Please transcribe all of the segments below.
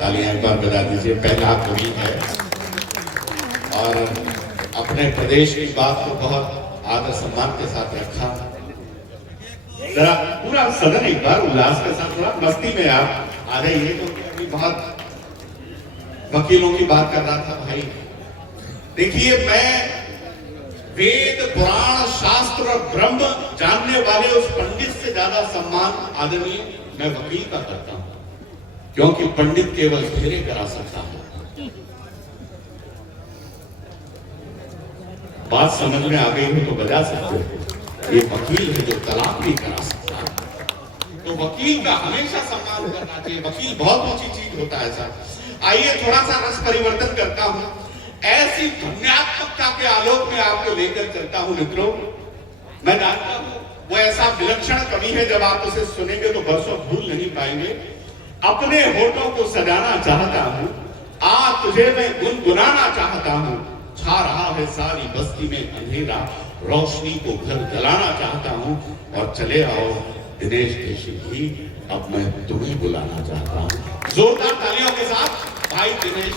तालियां एक बार बजा दीजिए। पहला कवि है और अपने प्रदेश की बात को बहुत आदर सम्मान के साथ रखा। जरा पूरा सदन एक बार उल्लास के साथ, थोड़ा मस्ती में आप आ रही है, क्योंकि अभी बहुत वकीलों की बात कर रहा था भाई। देखिए, मैं वेद पुराण शास्त्र और ब्रह्म जानने वाले उस पंडित से ज्यादा सम्मान आदरणीय मैं वकील का करता हूं, क्योंकि पंडित केवल फेरे करा सकता है। बात समझ में आ गई हो तो बजा सकते हो। ये वकील है जो तलाक भी करा सकता है, तो वकील का हमेशा सम्मान करना चाहिए। वकील बहुत ऊंची चीज होता है सर। आइए थोड़ा सा रस परिवर्तन करता हूं, ऐसी ध्वन्यात्मकता के आलोक में आपको लेकर चलता हूं मित्रों। मैं जानता हूं वो ऐसा विलक्षण कवि है, जब आप उसे सुनेंगे तो बरसों भूल नहीं पाएंगे। अपने होठों को सजाना चाहता हूं, आ तुझे मैं गुनगुनाना चाहता हूं। छा रहा है सारी बस्ती में अंधेरा, रोशनी को घर जलाना चाहता हूं। और चले आओ दिनेश देशमुखी, अब मैं तुम्हें बुलाना चाहता हूं। जोरदार तालियों के साथ भाई दिनेश।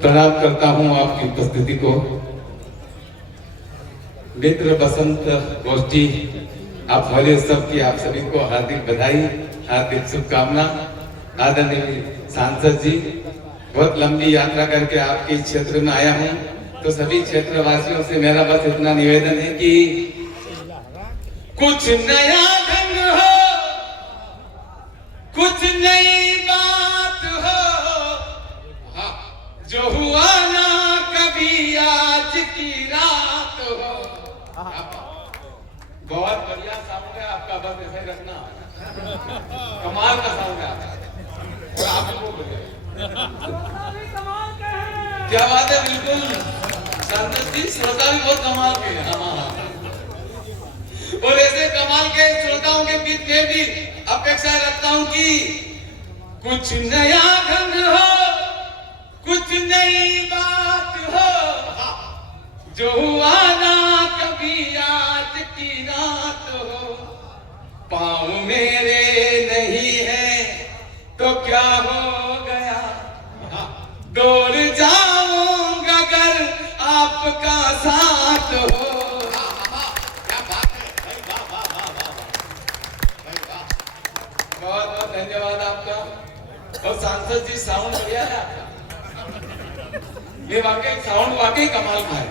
प्रणाम करता हूं आपकी उपस्थिति को। मित्र बसंत गोष्ठी आप वाले सबकी आप सभी को हार्दिक बधाई, हार्दिक शुभकामना। आदरणीय सांसद जी, बहुत लंबी यात्रा करके आपके क्षेत्र में आया हूं, तो सभी क्षेत्रवासियों से मेरा बस इतना निवेदन है कि कुछ नया ढंग हो, कुछ नई बात हो, जो हुआ ना कभी आज की रात हो। बहुत बढ़िया साउंड है आपका, बस ऐसे रखना, कमाल का साउंड है आपका। और आपको क्या बात है, बिल्कुल सांसद जी, श्रोता भी बहुत कमाल के हैं। और ऐसे कमाल के श्रोताओं के बीच में भी अपेक्षा रखता हूं कि कुछ नया ढंग हो, कुछ नई बात हो, जो हुआ ना कभी आज की रात हो। पाँव मेरे नहीं है तो क्या हो गया, दौड़ जाऊंगा अगर आपका साथ हो। बहुत बहुत धन्यवाद आपका। और सांसद जी, साउंड बढ़िया है आपका, ये वाकई साउंड वाकई कमाल का है।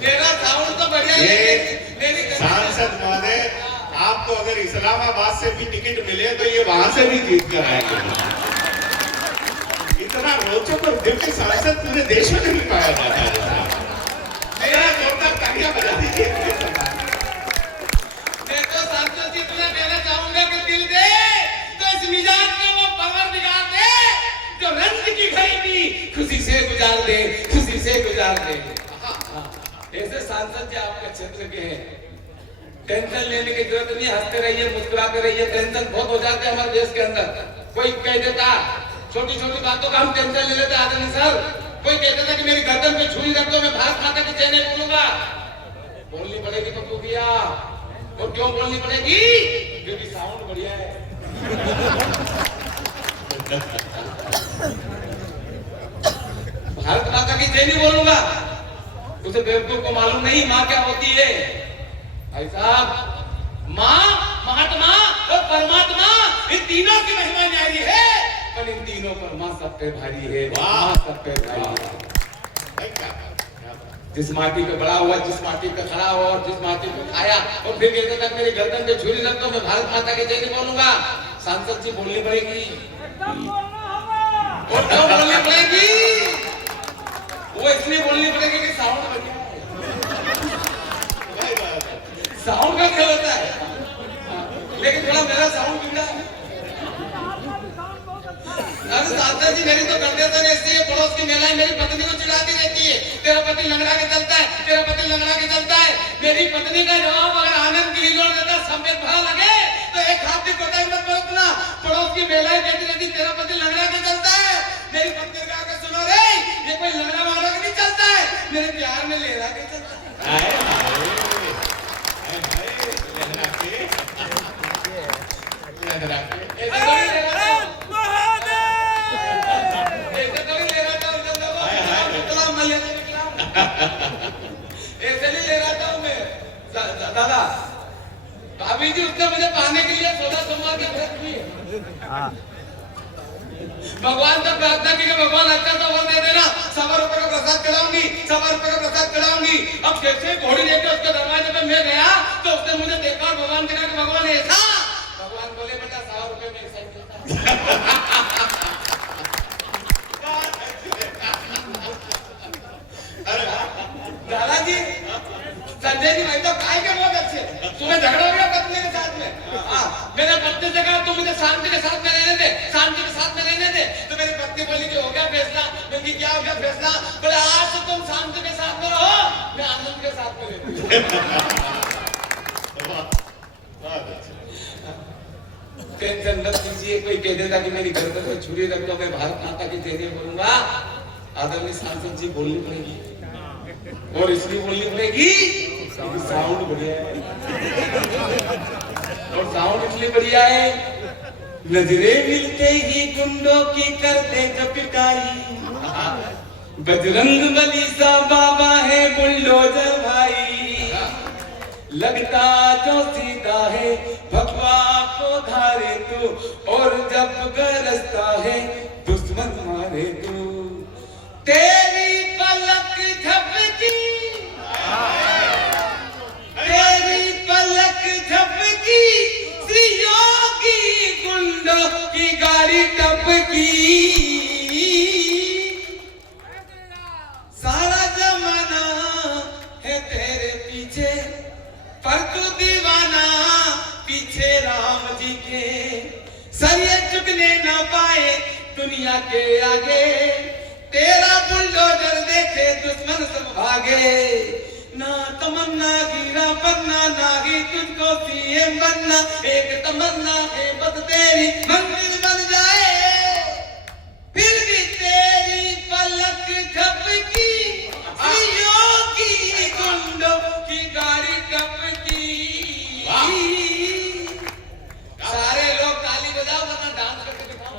मेरा साउंड तो बढ़िया है। सांसद महोदय, आपको अगर इस्लामाबाद से भी टिकट मिले तो ये वहां से भी जीत कर आएंगे। इतना रोचक और दिव्य सांसद पूरे देश में नहीं पाया जाता है। मेरा जोरदार तालियां बजा दीजिए। मैं तो सांसद जी तुम्हें कहना चाहूंगा कि दिल दे तो इस मिजाज में वो पावर बिगाड़ दे, जो रंज की घड़ी भी खुशी से गुजार दे, खुशी से गुजार दे। ऐसे सांसद जी आपके क्षेत्र के हैं, टेंशन लेने की जरूरत नहीं, हंसते रहिए, मुस्कुराते रहिए। टेंशन बहुत हो जाते हैं हमारे देश के अंदर। कोई कह देता छोटी छोटी बातों का हम टेंशन ले लेते आदमी सर। कोई कहता था कि मेरी गर्दन पे छुरी रख दो, मैं भारत माता की जय नहीं बोलूंगा। बोलनी पड़ेगी तो क्यों किया, और क्यों बोलनी पड़ेगी, क्योंकि साउंड बढ़िया है। भारत माता की जय नहीं बोलूंगा, उसे बेवकूफ को मालूम नहीं माँ क्या होती है। भाई साहब, माँ, महात्मा और परमात्मा, इन तीनों की महिमा न्यारी है, पर इन तीनों पर माँ सब पे भारी है। माँ सब पे भारी है। जिस माटी पे बड़ा हुआ, जिस माटी पे खड़ा हुआ और जिस माटी पे खाया, और फिर कहते तक मेरी गर्दन पे छुरी रख दो, मैं भारत माता की जय नहीं बोलूंगा। सांसद जी, बोलनी पड़ेगी, और क्यों बोलनी पड़ेगी, वो इसलिए बोलनी पड़ेगी कि साउंड बढ़िया है। साउंड का क्या होता है, लेकिन थोड़ा मेरा साउंड बिगड़ा है। अरे सांसद जी, मेरी तो गर्दन ऐसी है, पड़ोस की महिलाएं मेरी पत्नी को चिढ़ाती रहती है, तेरा पति लंगड़ा के चलता है, तेरा पति लंगड़ा के चलता है। मेरी पत्नी का जवाब अगर आनंद की जोड़ देता, संवेद भरा लगे, तो एक हाथ की कोताही मत बरतना। पड़ोस की महिलाएं कहती रहती, तेरा पति लंगड़ा के चलता चेहरा के। ऐसे थोड़ी ले रहा था, ऐसे थोड़ी ले रहा था इतना मर्यादा निकला, ऐसे नहीं ले रहा था मैं दादा। भाभी जी उसने मुझे पाने के लिए 14 सोमवार के व्रत किए। भगवान से प्रार्थना की कि भगवान अच्छा सा वर दे देना, 100 रुपए का प्रसाद चढ़ाऊंगी, 100 रुपए का प्रसाद चढ़ाऊंगी। अब जैसे घोड़ी लेके उसके दरवाजे पे मैं गया तो उसने मुझे देखा और भगवान से कहा कि भगवान ऐसा, भगवान बोले बेटा 100 रुपए में ऐसा ही मिलता दादाजी। संजय जी भाई तो काय के बहुत अच्छे, तुम्हें झगड़ा हो गया पत्नी के साथ में, मैंने पत्नी से कहा तुम मुझे शांति के साथ में रहने दे, शांति के साथ में रहने दे, तो मेरी पत्नी बोली कि हो गया फैसला। मैंने क्या हो गया फैसला? बोले आज से तुम शांति के साथ में रहो, मैं आनंद के साथ में रहती हूँ। टेंशन मत लीजिए, कोई कह देता कि मेरी गर्दन में छुरी रख दो, मैं भारत माता की जय जय बोलूंगा, आदरणीय सांसद जी बोलनी पड़ेगी, और इसलिए बोलनी पड़ेगी क्योंकि साउंड बढ़िया है, और साउंड इसलिए बढ़िया है, नजरे मिलते ही गुंडों की करते जब पिटाई, बजरंग बली सा बाबा है बुलडोजर भाई, लगता जो सीधा है भगवा को धारे तू, और जब गरजता है दुश्मन मारे तू, तेरी पलक झपकी, तेरी पलक झपकी, श्री योगी गुंडों की गाड़ी टपकी, सारा जमाना है तेरे पीछे, पर तू दीवाना पीछे राम जी के, सरिये झुकने न पाए दुनिया के आगे, तेरा बुलडोजर देखे दुश्मन सब भागे, ना तमन्ना गिरा बनना, ना ही तुझको सीएम बनना, एक तमन्ना है बस तेरी मंजिल बन जाए, फिर भी तेरी पलक झपकी, योगी गुंडों की गाड़ी टपकी। सारे लोग ताली बजाओ वरना डांस करके दिखाओ।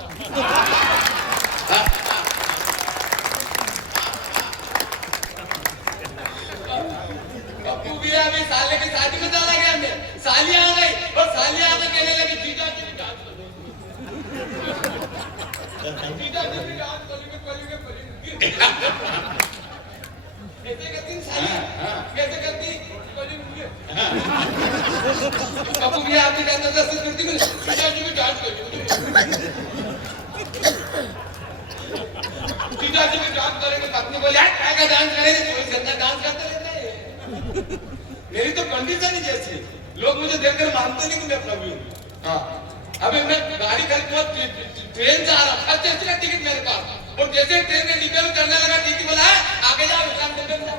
पप्पू भी अभी साले की शादी में चला गया, मैं साली आ गई और साली आके कहने लगी जीजा जी भी डांस करो, जीजा जी भी डांस करेंगे। कैसे करती साली, कैसे करती पप्पू भी आपकी डांस करती, जीजा जी भी डांस करेंगे, जीजा जी भी डांस करेंगे। पत्नी बोली क्या का डांस करेंगे, कोई जनता डांस करते रहते हैं। मेरी तो कंडीशन ही जैसी, लोग मुझे देखकर मानते नहीं कि मैं प्रभु हूँ। हाँ, अभी मैं गाड़ी खरीद ट्रेन से आ रहा, फर्स्ट एसी का टिकट मेरे पास, और जैसे ट्रेन के डिब्बे में चढ़ने लगा टीटी बोला है आगे जाओ, विश्राम डिब्बे में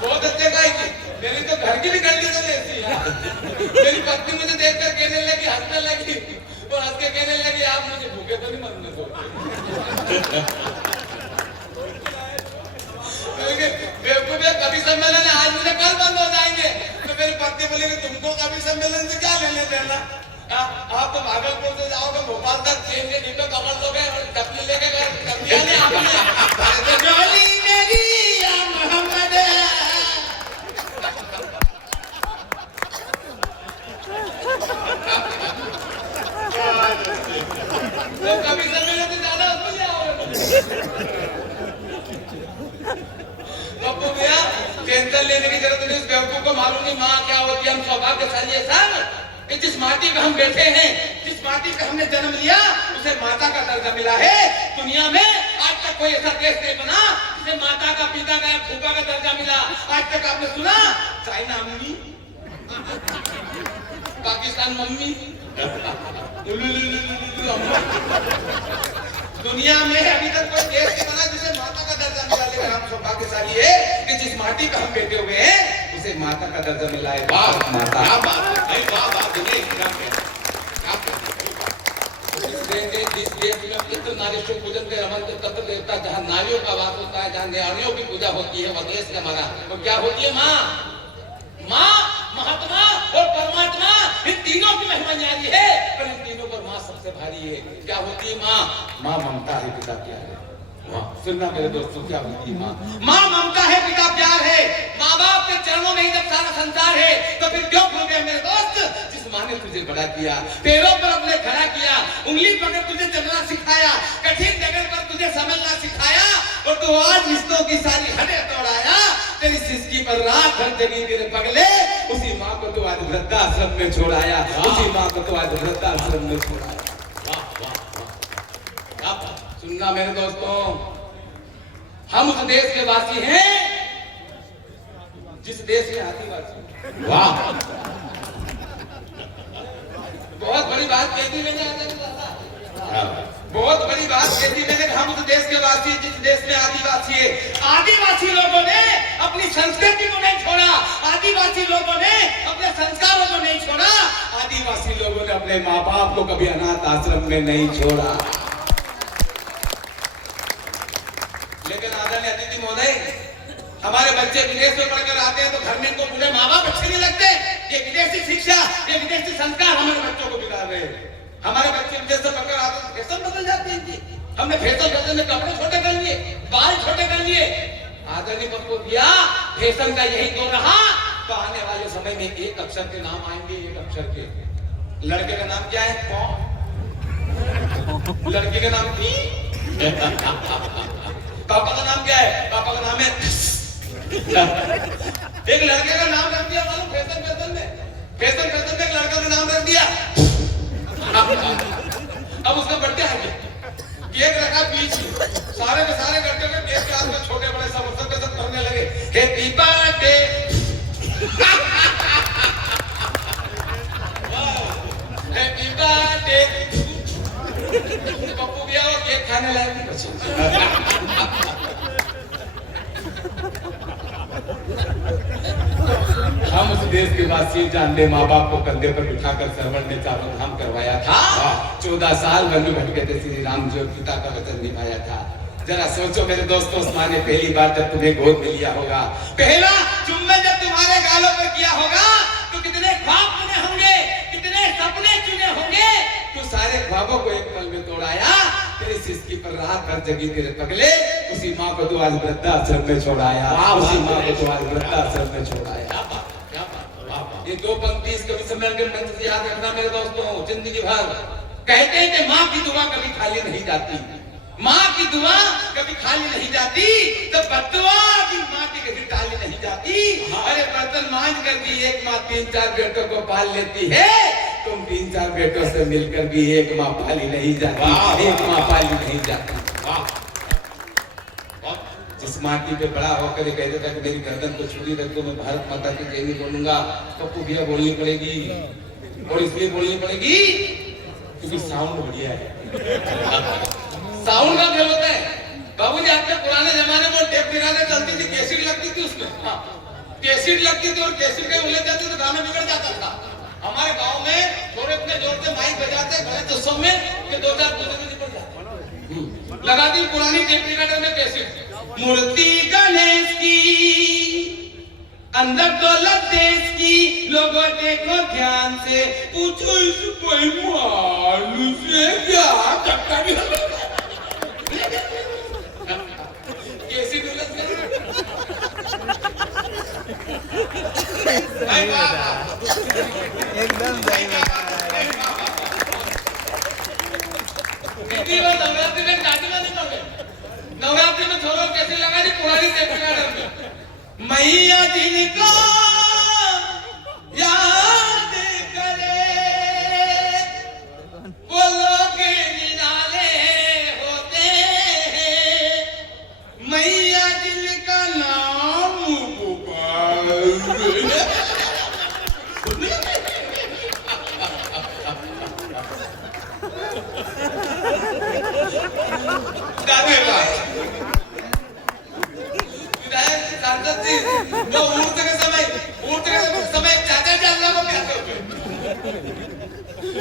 बहुत अच्छे भाई थी। मेरी तो घर की भी कंडीशन ऐसी है, मेरी पत्नी मुझे देखकर कहने लगी, हंसने लगी, और हंस के कहने लगी आप मुझे भूखे तो नहीं मरने दो। कवि सम्मेलन है आज, मुझे कल बंद हो जाएंगे, तो मेरी पत्नी बोलेगी तुमको कवि सम्मेलन से क्या लेने देना, आप तो भागलपुर से जाओगे भोपाल तक ट्रेन के डिब्बे पकड़ लोगे और टपली लेके तो कवि सम्मेलन से ज्यादा उसमें आओगे। पप्पू भैया टेंशन लेने की जरूरत नहीं, इस बेवकूफ को मालूम नहीं माँ क्या होती है, हम सौभाग्यशाली है साहब, जिस माटी पे हम बैठे हैं, जिस माटी पे हमने जन्म लिया उसे माता का दर्जा मिला है। दुनिया में आज तक कोई ऐसा देश नहीं बना जिसे माता का, पिता का या फूफा का दर्जा मिला। आज तक आपने सुना चाइना अम्मी, पाकिस्तान मम्मी, दुनिया में अभी तक कोई देश नहीं बना जिसे माता का दर्जा मिला, लेकिन हम सौभाग्यशाली है कि जिस माटी पे हम बैठे हुए हैं उसे माता का दर्जा मिला है। वाह माता, क्या बात है, वाह बात है, जिस देश में तो नारीश्वर पूजन के रमन तत्व देवता, जहाँ नारियों का वास होता है, जहाँ नारियों की पूजा होती है, वह देश हमारा। और क्या होती है माँ? माँ सबसे भारी है। क्या होती है माँ? माँ ममता है, पिता प्यार है। सुनना मेरे दोस्तों, क्या होती है माँ? माँ ममता है, पिता प्यार है। माँ बाप के चरणों में ही जब सारा संसार है, तो फिर क्यों भूल गए मेरे दोस्त? जिस माँ ने तुझे बड़ा किया, पैरों पर अपने खड़ा किया, उंगली पकड़ तुझे चलना सिखाया, कठिन जगह पर तुझे समझना सिखाया, और तू आज रिश्तों की सारी हदें तोड़ाया। तेरी सिसकी पर रात भर जगी तेरे पगले, उसी माँ को तो आज वृद्धाश्रम में छोड़ाया, उसी माँ को तो आज वृद्धाश्रम में छोड़ाया। वाह वाह वाह। सुनना मेरे दोस्तों, हम उस देश के वासी हैं जिस देश के आदिवासी। वाह, बहुत बड़ी बात कहती मैंने, बहुत बड़ी बात कहती मैंने। हम उस देश के वासी जिस देश में आदिवासी है। आदिवासी लोगों ने अपनी संस्कृति को नहीं छोड़ा, आदिवासी लोगों ने अपने संस्कारों को नहीं छोड़ा, आदिवासी लोगों ने अपने माँ बाप को कभी अनाथ आश्रम में नहीं छोड़ा। लेकिन आदरणीय अतिथि महोदय, हमारे बच्चे विदेश में पढ़कर आते हैं तो घर में इनको पूरे माँ बाप अच्छे नहीं लगते। ये विदेशी शिक्षा, ये विदेशी संस्कार हमारे बच्चों को बिगाड़ रहे हैं। हमारे बच्चे विदेश से पढ़कर आते हैं, फैशन बदल जाती है इनकी। हमने फैशन में कपड़े छोटे कर लिए, बाल छोटे कर लिए। आदरणीय पद को दिया, फैशन का यही दौर रहा, तो आने वाले समय में एक अक्षर के नाम आएंगे, एक अक्षर के। लड़के का नाम क्या है? पौ। लड़की का नाम पी। पापा का नाम क्या है? पापा का नाम है। एक लड़के का नाम रख दिया मालूम, फैशन में एक लड़का का नाम रख दिया। अब उसका बर्थडे आ गया, केक रखा बीच में, सारे के सारे लड़के के केक के हाथ में छोटे बड़े सब करने लगे, happy birthday, happy birthday. Pappu भी आओ, केक खाने लायक नहीं बचे। हम उस देश के वासी जानते, माँ बाप को कंधे पर बिठाकर सरवण ने चारों धाम करवाया था। 14 साल वन भटके थे, श्री राम जो पिता का वचन निभाया था। जरा सोचो मेरे दोस्तों, उस माँ ने पहली बार जब तुम्हें गोद में लिया होगा, पहला चुम्बन जब तुम्हारे गालों पर किया होगा, तो कितने ख्वाब बुने होंगे, कितने सपने चुने होंगे। तो सारे ख्वाबों को एक पल में तोड़ाया। तेरी सिसकी पर रात भर जगी तेरे पगले, उसी माँ को तो आज वृद्धाश्रम में छोड़ाया, उसी माँ को तो आज वृद्धाश्रम में छोड़ाया। ये दो पंक्ति इस कवि सम्मेलन के मंच से याद रखना मेरे दोस्तों, जिंदगी भर। कहते हैं कि माँ की दुआ कभी खाली नहीं जाती, माँ की दुआ कभी खाली नहीं जाती, तो बद्दुआ की माँ की कभी टाली नहीं जाती। अरे बर्तन मांझ कर भी एक माँ 3-4 बेटों को पाल लेती है, तुम 3-4 बेटों से मिलकर भी एक माँ पाली नहीं जाती, एक माँ पाली नहीं जाती। जिस माटी पे बड़ा होकर ये कहते था कि मेरी गर्दन को छुरी रख दो, मैं भारत माता की जय नहीं बोलूंगा, पप्पू भैया बोलनी पड़ेगी। और इसलिए बोलनी पड़ेगी क्योंकि साउंड बढ़िया है। साउंड का खेल होता है। बाबूजी आपके पुराने जमाने में टेप रिकॉर्डर चलती थी, कैसेट लगती थी उसमें, कैसेट लगती थी और कैसेट के उलझ जाते तो गाना बिगड़ जाता था। हमारे गांव में थोड़े इतने जोर से माइक बजाते गणेश उत्सव में कि 2-4 बजे निकल जाते। लगा दी पुरानी टेप रिकॉर्डर में कैसेट, मूर्ति गणेश की, अंदर दौलत देश की, लोगों देखो ध्यान से, पूछो इस बेईमान से क्या चक्कर है। कैसी दौलत एकदम सही नवरात्रि में काटना नहीं पड़े, नवरात्रि में छोड़ो कैसे लगा दी पुरानी टेप रिकॉर्डर में। मैया जिनको याद करे वो लोग निराले होते हैं, मैया जिनका नाम पुकारे। वो उड़ते के समय चाचा जी अल्लाह को प्यासे होते।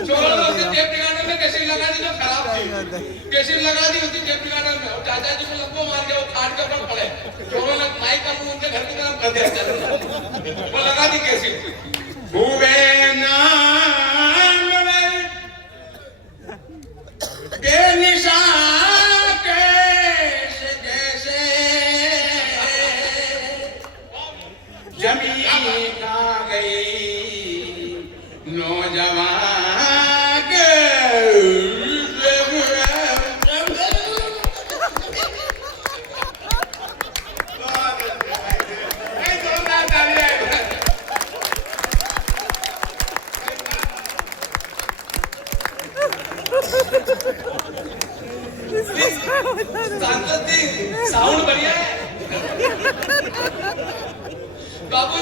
छोड़ो उसी टेप रिकॉर्डर में कैसेट लगा दी जो खराब थी, कैसेट लगा दी उसी टेप रिकॉर्डर में, और चाचा जी को लंबो मार के वो खाट के ऊपर पड़े। छोड़ो ना माइक का मुंह उनके घर की तरफ कर दिया, वो लगा दी कैसेट। हुए नाम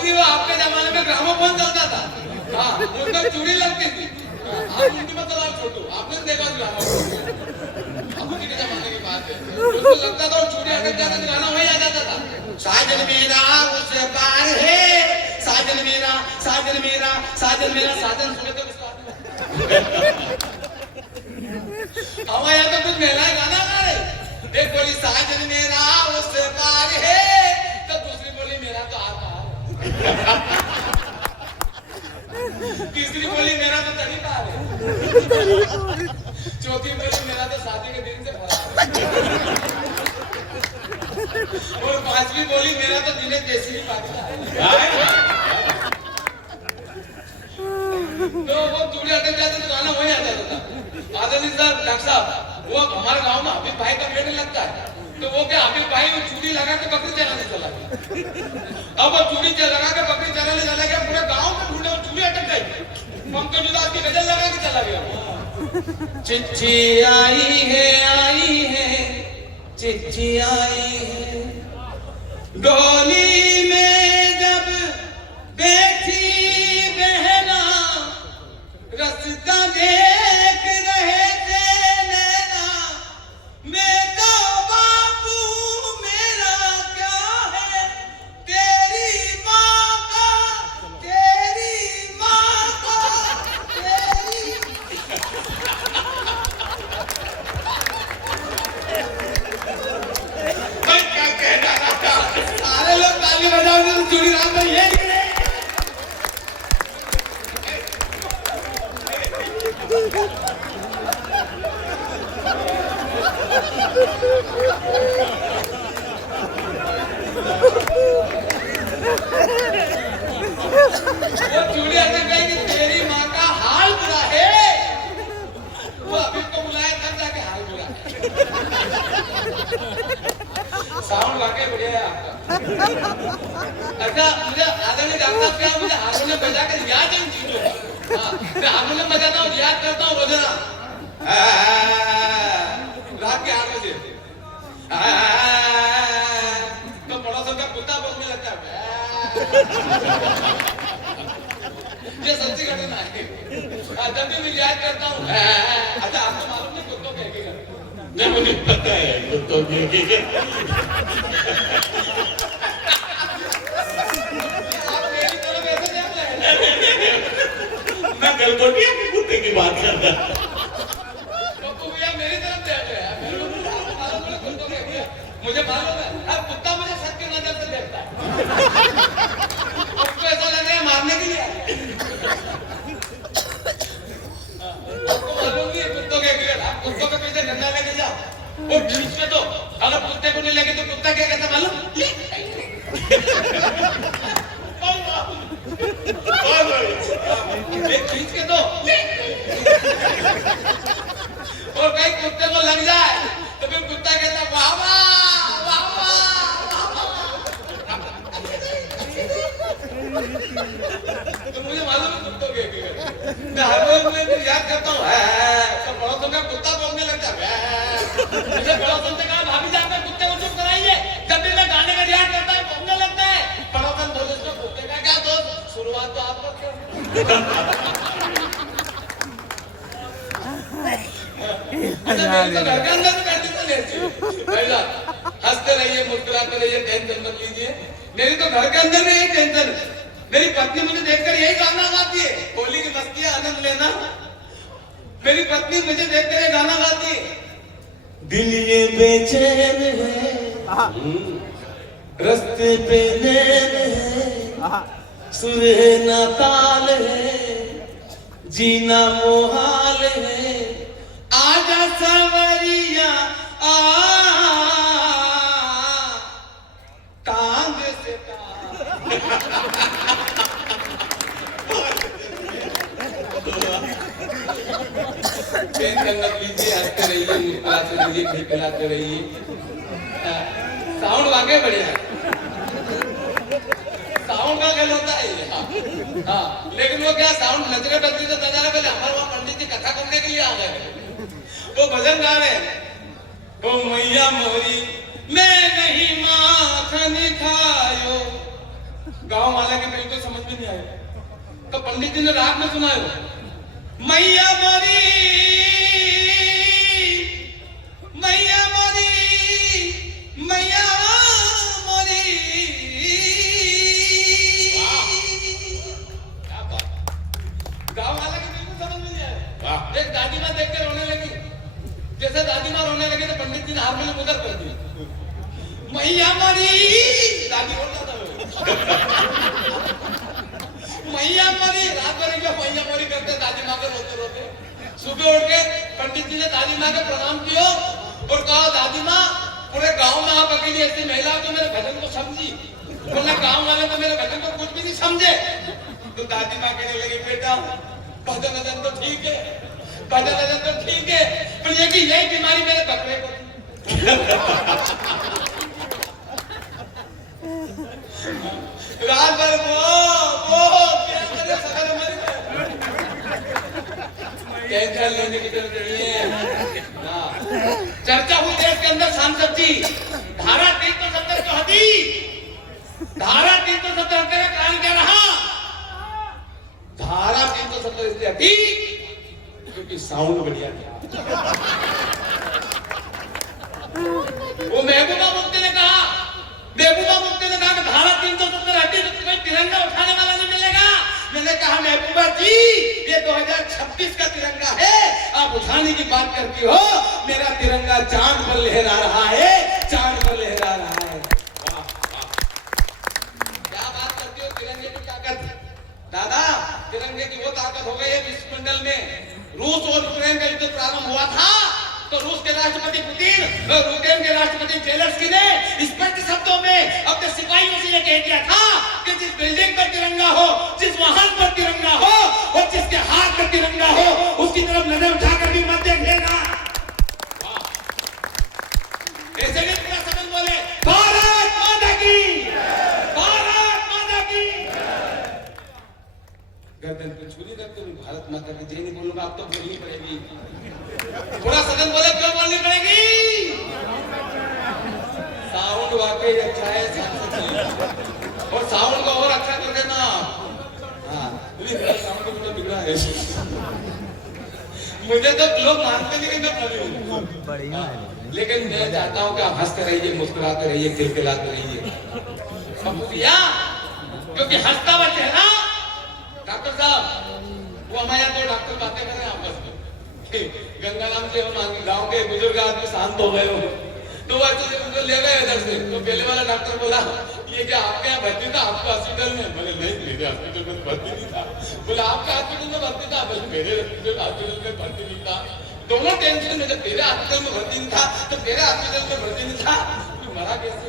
मुंडी वो आपके जमाने में ग्रामोफोन चलता था। हाँ, उसमें चूड़ी लगती थी। आप मुंडी में चलाओ छोटू, आपने देखा ग्रामोफोन? अभी के जमाने की बात है। उसको लगता था वो चूड़ी अटक जाता तो गाना वही आ जाता था। साजन मेरा उस पार है, साजन मेरा, साजन मेरा, साजन मेरा, साजन सुने तो उसका हमारे यहाँ तो कुछ महिलाएं गाना गा रहे। एक बोली साजन मेरा उस पार है, तो दूसरी बोली मेरा तो आर पार। तीसरी बोली मेरा तो तभी पार है। चौथी बोली मेरा तो शादी के दिन से फरार है। और पांचवी बोली मेरा तो दिनेश जैसी ही पागल है। तो वो चूड़ी अटक जाते तो गाना वही आ जाता था। आदरणीय साहब, डॉक्टर साहब, वो हमारे गांव में हाफिज भाई का पेड़ लगता है, तो वो क्या हाफिज भाई वो चूड़ी लगा के बकरी चलाने चला गया। अब वो चूड़ी लगा के बकरी चलाने चला गया, पूरे गांव में ढूंढे, वो चूड़ी अटक गई। पंकज उदास की गजल लगा के चला गया। चिट्ठी आई है, चिट्ठी आई है, डोली में जब बैठी बहना, रास्ता देख रहे थे नैना, मैं तो बापू मेरा क्या है, तेरी माँ का, तेरी माँ का, तेरी। मैं क्या कहना था, सारे लोग ताली बजाओगे तो चूड़ी राम में ये निकले। वो चूड़ी अटक गई कि तेरी माँ का हाल बुरा है। वो अभी को बुलाया तब जाके हाल बुरा है। साउंड वाकई बढ़िया है आपका। अच्छा, मुझे आदरणीय डॉक्टर साहब क्या, मुझे हारमोनियम बजा कर याद है इन चीजों का। हाँ, मैं हारमोनियम बजाता हूँ, याद करता हूँ रोजाना। रात के 8 बजे तो पड़ोसन का कुत्ता बोलने लगता है। ये सच्ची घटना है। जब भी मैं याद करता हूँ। अच्छा, आपको मालूम नहीं कुत्तों के हकीकत? नहीं, मुझे पता है कुत्तों की हकीकत। आप मेरी तरफ ऐसे देख रहे हैं। मैं गलगोटिया के कुत्ते की बात कर रहा। पप्पू भैया मेरी तरफ देख रहे हैं। मेरे को मालूम नहीं कुत्तों के हकीकत। मुझे मालूम है, अब कुत्ता मुझे सच की नजर से देखता है। उसको ऐसा लग रहा है मारने के लिए आया है। आपको मालूम नहीं है कुत्तों के हकीकत? आप कुत्तों के पीछे डंडा लेके जाओ, वो खींच के दो। अगर कुत्ते को नहीं लगे तो कुत्ता क्या कहता मालूम? खींच के दो। और कहीं कुत्ते को लग जाए तो फिर कुत्ता कहता वाह वाह वाह वाह। तो मुझे मालूम है कुत्तों के हकीकत। मैं हारमोनियम में याद करता हूँ, तो पड़ोसन का कुत्ता बोलने लगता है। मुझे पड़ोसन से कहा भाभी जाकर कुत्ते को चुप कराइए। जब भी मैं गाने का याद करता है बोलने लगता है। पड़ोसन बोले उसको कुत्ते का क्या दोस्त, शुरुआत तो आप करते हो। अच्छा, मेरे तो घर के अंदर भी कहती तो लेती है। भाई साहब, हंसते रहिए, मुस्कुराते रहिए, टेंशन मत लीजिए। मेरी तो घर के अंदर में यही टेंशन है। मेरी पत्नी मुझे देखकर यही गाना गाती है, होली की मस्ती आनंद लेना। मेरी पत्नी मुझे देखकर ये गाना गाती है, दिल ये बेचैन है, रास्ते पे नैन है, सुरहना ताल है, जीना मोहाल है, आजा सवरिया आ टांग से टेंशन मत लीजिए, हंसते रहिए, मुस्कुराते रहिए, खिलखिलाते रहिए। साउंड वाकई बढ़िया है। साउंड का खेल होता है ये। हाँ, लेकिन वो क्या साउंड नजरे बदली तो नजारा पहले हमारे वहाँ पंडित जी कथा करने के लिए आ गए। वो भजन गा रहे हैं, ओ मैया मोरी मैं नहीं माखन खायो, गांव वाले के बिल्कुल समझ में नहीं आया, तो पंडित जी ने राग में सुनाया, मैया मोरी मैया मोरी मैया मोरी। क्या बात, गांव वाले के बिल्कुल समझ में नहीं आया। वाह, एक दादी माँ देख के रोने लगी, जैसे दादी माँ रोने लगी तो पंडित जी ने हारमोनियम उधर कर दिया, मैया मोरी। दादी बोलता था मैया मोरी, रात भर क्या मैया मोरी करते दादी माँ को रोते रोते। सुबह उठ के पंडित जी ने दादी माँ को प्रणाम किया और कहा, दादी माँ पूरे गांव में आप अकेली ऐसी महिला तो मेरे भजन को समझी, वरना गांव वाले तो मेरे भजन को कुछ भी नहीं समझे। तो दादी माँ कहने लगी, बेटा भजन भजन तो ठीक है, भजन भजन तो ठीक है, पर ये कि यही बीमारी मेरे बकरे को थी। रात भर वो क्या करे, सगर मर गए। टेंशन लेने की जरूरत नहीं है। हाँ। चर्चा हुई देश के अंदर सांसद जी, धारा 370 जो हदी, धारा 370 हटने का कारण क्या रहा? धारा 370 इसलिए हटी क्योंकि साउंड बढ़िया था। वो महबूबा मुफ्ती ने कहा, महबूबा मुफ्ती ने कहा कि धारा 370 हटी तो तुम्हें तिरंगा उठाने वाला नहीं मिलेगा। मैंने कहा, महबूबा जी ये 2026 का तिरंगा है, आप उठाने की बात करती हो, मेरा तिरंगा चांद पर लहरा रहा है, चांद पर लहरा रहा है। क्या बात करती हो, तिरंगे की ताकत। दादा तिरंगे की वो ताकत हो गई है विश्व मंडल में। रूस और यूक्रेन का युद्ध प्रारंभ हुआ था तो रूस के राष्ट्रपति पुतिन और यूक्रेन के राष्ट्रपति जेलेंस्की ने स्पष्ट शब्दों में अपने सिपाहियों से यह कह दिया था कि जिस बिल्डिंग पर तिरंगा हो, जिस वाहन पर तिरंगा हो और जिसके हाथ में तिरंगा हो, उसकी तरफ नजर उठाकर भी मत देख लेना। ऐसे में पूरा सदन बोले, भारत माता की, भारत माता की। गर्दन पे छुरी रखते हुए भारत माता की जय नहीं बोलूंगा, अब तो बोलनी पड़ेगी। पूरा सदन बोले, क्यों बोलनी पड़ेगी? साउंड वाकई अच्छा है और साउंड को और अच्छा कर देना। हाँ, साउंड तो बिगड़ा है। मुझे तो लोग मानते नहीं कि मैं कवि हूँ, लेकिन मैं चाहता हूँ कि आप हंसते रहिए, मुस्कुराते रहिए, खिलखिलाते रहिए। क्योंकि हंसता हुआ चेहरा, डॉक्टर साहब वो हमारे यहाँ 2 डॉक्टर बातें करें आपस में। गंगाराम से हम गांव के बुजुर्ग आदमी शांत हो गए हो, तो वैसे उनको ले गए इधर से। तो पहले वाला डॉक्टर बोला, ये क्या आपके यहाँ भर्ती था? आपके हॉस्पिटल में? बोले नहीं, मेरे हॉस्पिटल में भर्ती नहीं था। बोले आपके हॉस्पिटल में भर्ती था? बोले मेरे हॉस्पिटल में भर्ती नहीं था। दोनों टेंशन में, जब तेरे हॉस्पिटल में भर्ती नहीं था तो मेरे हॉस्पिटल में भर्ती नहीं था, तू मरा कैसे?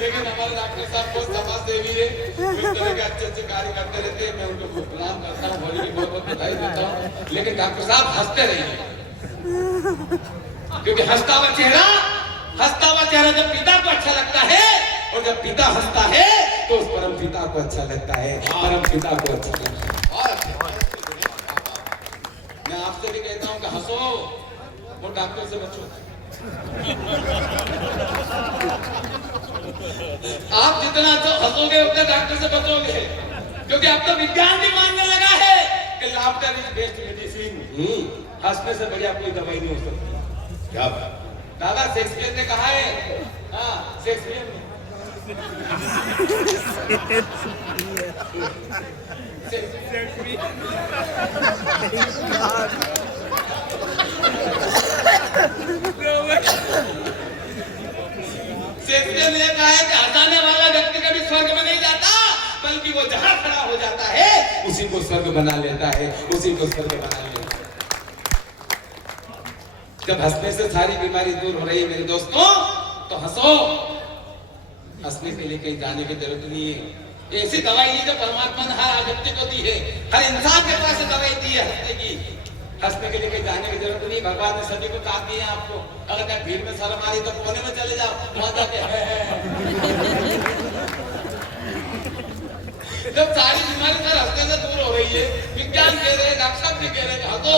लेकिन हमारे डॉक्टर साहब बहुत समाजसेवी है, इस तरह के अच्छे कार्य करते रहते हैं। मैं उनको प्रणाम करता हूँ, होली की बहुत बहुत बधाई देता हूँ। लेकिन डॉक्टर साहब हंसते रहिए, क्योंकि हंसता हुआ चेहरा जब पिता को अच्छा लगता है, और जब पिता हंसता है तो उस परम पिता को अच्छा लगता है, परम पिता को अच्छा लगता है। मैं आपसे भी कहता हूँ कि हंसो, वो डॉक्टर से बचो। आप जितना हंसोगे उतना डॉक्टर से बचोगे, क्योंकि अब तो विज्ञान भी मानने लगा है कि लाफ्टर इज बेस्ट मेडिसिन। हंसने से बढ़िया कोई दवाई नहीं हो सकती। क्या दादा शेक्सपियर ने कहा है, हाँ शेक्सपियर ने शेक्सपियर ने कहा है कि हंसाने वाला व्यक्ति कभी स्वर्ग में नहीं जाता, बल्कि वो जहां खड़ा हो जाता है उसी को स्वर्ग बना लेता है, उसी को स्वर्ग बना लेता है। जब हंसने से सारी बीमारी दूर हो रही है मेरे दोस्तों, तो हंसो। हंसने के लिए कहीं जाने की जरूरत नहीं है। ऐसी दवाई है जो परमात्मा ने हर व्यक्ति को दी है, हर इंसान के पास दवाई दी है हंसने की। हंसने के लिए कहीं जाने की जरूरत नहीं। भगवान ने सभी को साथ दिया आपको। अगर मैं भीड़ में शर्म आ रही तो कोने में चले जाओ, वहां जाके जब सारी बीमारी सर हंसने से दूर हो रही है, विज्ञान कह रहे हैं, डॉक्टर भी कह रहे हैं हंसो।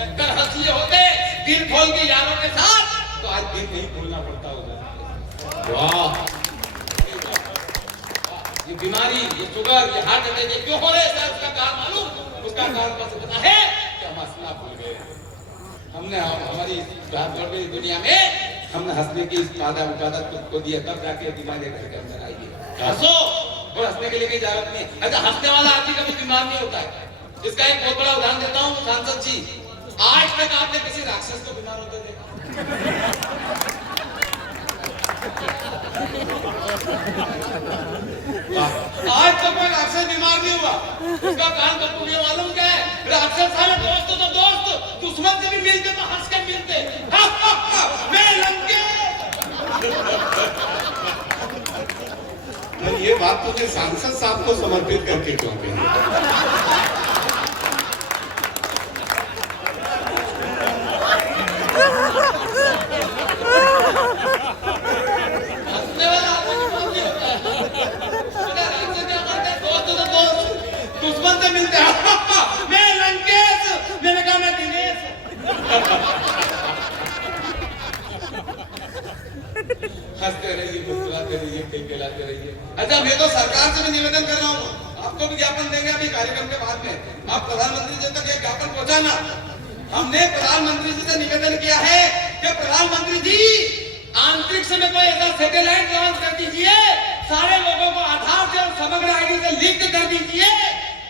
अगर हंसिए होते दिल खोल के यारों के साथ, तो आज दिल नहीं खोलना पड़ता होगा। वाह, ये बीमारी, ये शुगर, ये हार्ट अटैक क्यों हो रहे हैं? उसका कारण मालूम? उसका कारण बस पता है कि हम हंसना भूल गए। हमने हमारी बात बढ़ गई दुनिया में, हमने हंसने की इबादत को दिया, तब जाके बीमारी घर के अंदर आई है। हंसो और हंसने के लिए कोई जरूरत नहीं है। अच्छा, हंसने वाला आदमी कभी बीमार नहीं होता है। इसका एक बहुत बड़ा उदाहरण देता हूँ सांसद जी। आज तक आपने किसी राक्षस को बीमार होते देखा? आज तक कोई राक्षस बीमार नहीं हुआ। इसका कारण सबको ये मालूम क्या है? राक्षस सारे दोस्त तो दोस्त, दुश्मन से भी मिलते तो हंस के मिलते। मैं लंके। ये बात तुझे सांसद साहब को समर्पित करके क्यों कही? दुश्मन से मिलते हैं। मैं लंकेश, मैंने कहा मैं दिनेश। हंसते रहिए, मुस्कुराते रहिए, खिलखिलाते रहिए। अच्छा, मैं तो सरकार से भी निवेदन कर रहा हूँ, आपको भी ज्ञापन देंगे अभी कार्यक्रम के बाद में। आप प्रधानमंत्री जी तक ये ज्ञापन पहुंचाना। हमने प्रधानमंत्री जी से निवेदन किया है कि प्रधानमंत्री जी अंतरिक्ष में कोई ऐसा सैटेलाइट लॉन्च कर दीजिए, सारे लोगों को आधार से और समग्र आईडी से लिंक कर दीजिए।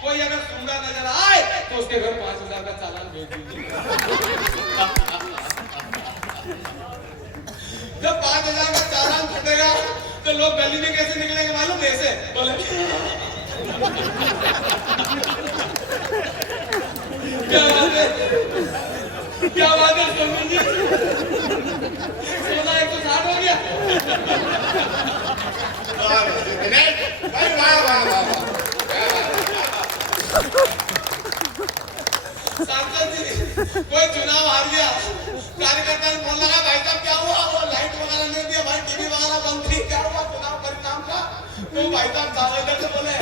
कोई अगर सूंगा नजर आए तो उसके घर 5,000 का चालान भेज दीजिए। जब 5,000 का चालान फटेगा तो लोग गली में कैसे निकलेंगे मालूम? ऐसे बोले क्या बात है, क्या बात है सोनू जी, सोना 160 हो गया। भाई वाह वाह वाह। सांसद जी, कोई चुनाव हार गया, कार्यकर्ता ने फोन लगा, भाई साहब क्या हुआ? वो लाइट वगैरह नहीं दिया, भाई टीवी वगैरह बंद थी, क्या हुआ चुनाव परिणाम का? तो भाई साहब सावधान से बोले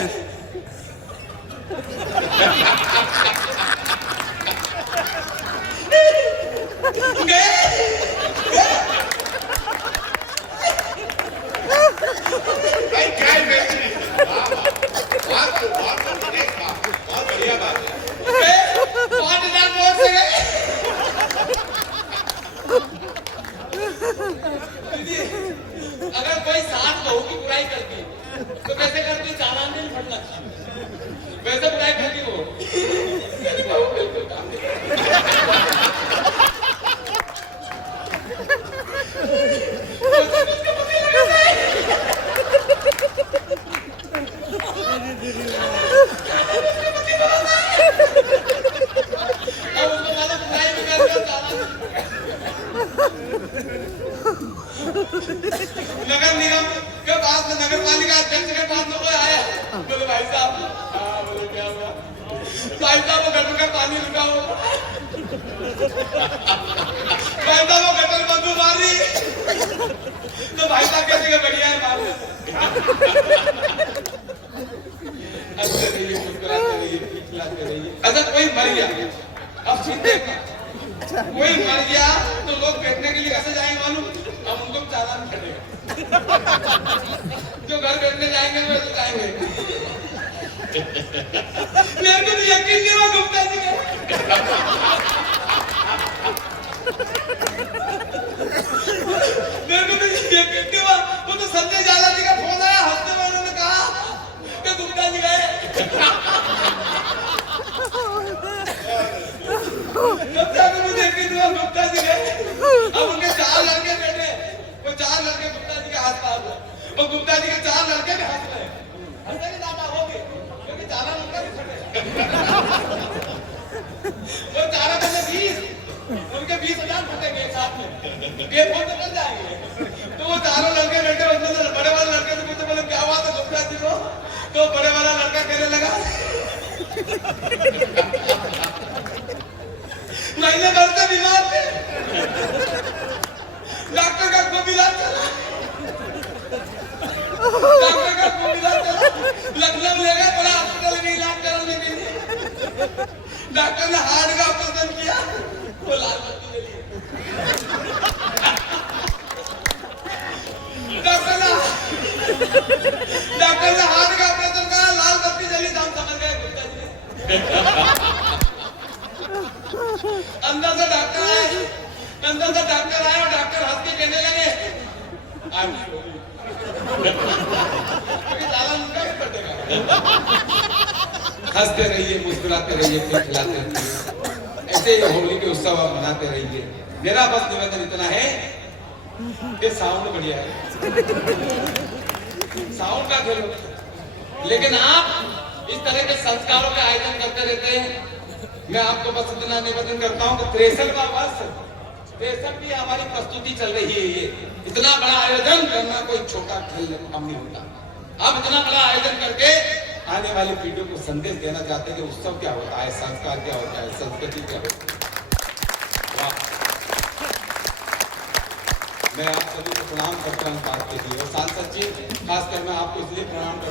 भाई क्या बेहतरीन, बहुत बढ़िया बात है। 5,000 वोट से गए। अगर कोई सास बहू की बुराई करती तो कैसे करती? चालान नहीं फटना चाहिए, वैसे बुराई करती वो। नगर निगम के पास में नगर पालिका अध्यक्ष के पास में कोई आया, बोले भाई साहब, हाँ बोले क्या हुआ? भाई साहब वो गटर का पानी रुका हुआ। भाई साहब वो गटर बंदूक मारी। तो भाई साहब कैसे बढ़िया है मार दे। हंसते रहिए, मुस्कुराते रहिए, खिलखिलाते रहिए। अच्छा, कोई मर गया, अब चिंता कोई मर गया तो लोग बैठने के लिए कैसे जाएंगे मालूम? हम उनको चालान करेंगे। जो घर बैठने जाएंगे वो तो जाएंगे। मेरे को तो यकीन नहीं हुआ गुप्ता जी का। मेरे को तो यकीन नहीं हुआ। वो तो संजय जाला जी का फोन आया, हंसते हुए उन्होंने कहा कि गुप्ता जी गए। मुझे यकीन हुआ गुप्ता जी गए। अब उनके 4 लड़के बैठे, वो 4 लड़के गुप्ता जी के आसपास, वो गुप्ता जी के 4 लड़के भी हंस रहे। हंसे नहीं दादा हो गए क्योंकि चालान उनका भी फटे। वो 4 में 20, उनके 20,000 फटेंगे एक साथ में, ये फोन तो कर जाएंगे। तो वो 4 लड़के बैठे, उसमें से बड़े वाले लड़के से पूछे, बोले क्या हुआ था गुप्ता जी को? तो बड़े वाला लड़का कहने लगा, महीने भर से बीमार थे, डॉक्टर का खूब इलाज चला, डॉक्टर का खूब इलाज चला, लखनऊ ले गए, बड़ा हॉस्पिटल में इलाज कराने के लिए। डॉक्टर ने हार्ट का ऑपरेशन किया, वो लाल बत्ती ले लिए। डॉक्टर ने डॉक्टर ने हाथ का ऑपरेशन करा, लाल बत्ती जली तो हम समझ गए गुप्ता जी। अंदर से डॉक्टर आए और डॉक्टर हंस के कहने लगे हंसते रहिए, मुस्कुराते रहिए, फूल खिलाते रहिए, ऐसे ही होली के उत्सव आप मनाते रहिए। मेरा बस निवेदन इतना है कि साउंड बढ़िया है, साउंड का खेल, लेकिन आप इस तरह के संस्कारों के आयोजन करते रहते हैं। मैं आपको बस इतना निवेदन करता हूँ कि 63वां वर्ष 63 की हमारी प्रस्तुति चल रही है। ये इतना बड़ा आयोजन करना कोई छोटा खेल काम नहीं होता। आप इतना बड़ा आयोजन करके आने वाली पीढ़ियों को संदेश देना चाहते हैं कि उत्सव क्या होता है, संस्कार क्या होता है, संस्कृति क्या होता है। वाह, मैं आप सभी को प्रणाम करता हूँ बात के लिए। और सांसद जी, खासकर मैं आपको इसलिए प्रणाम करता हूँ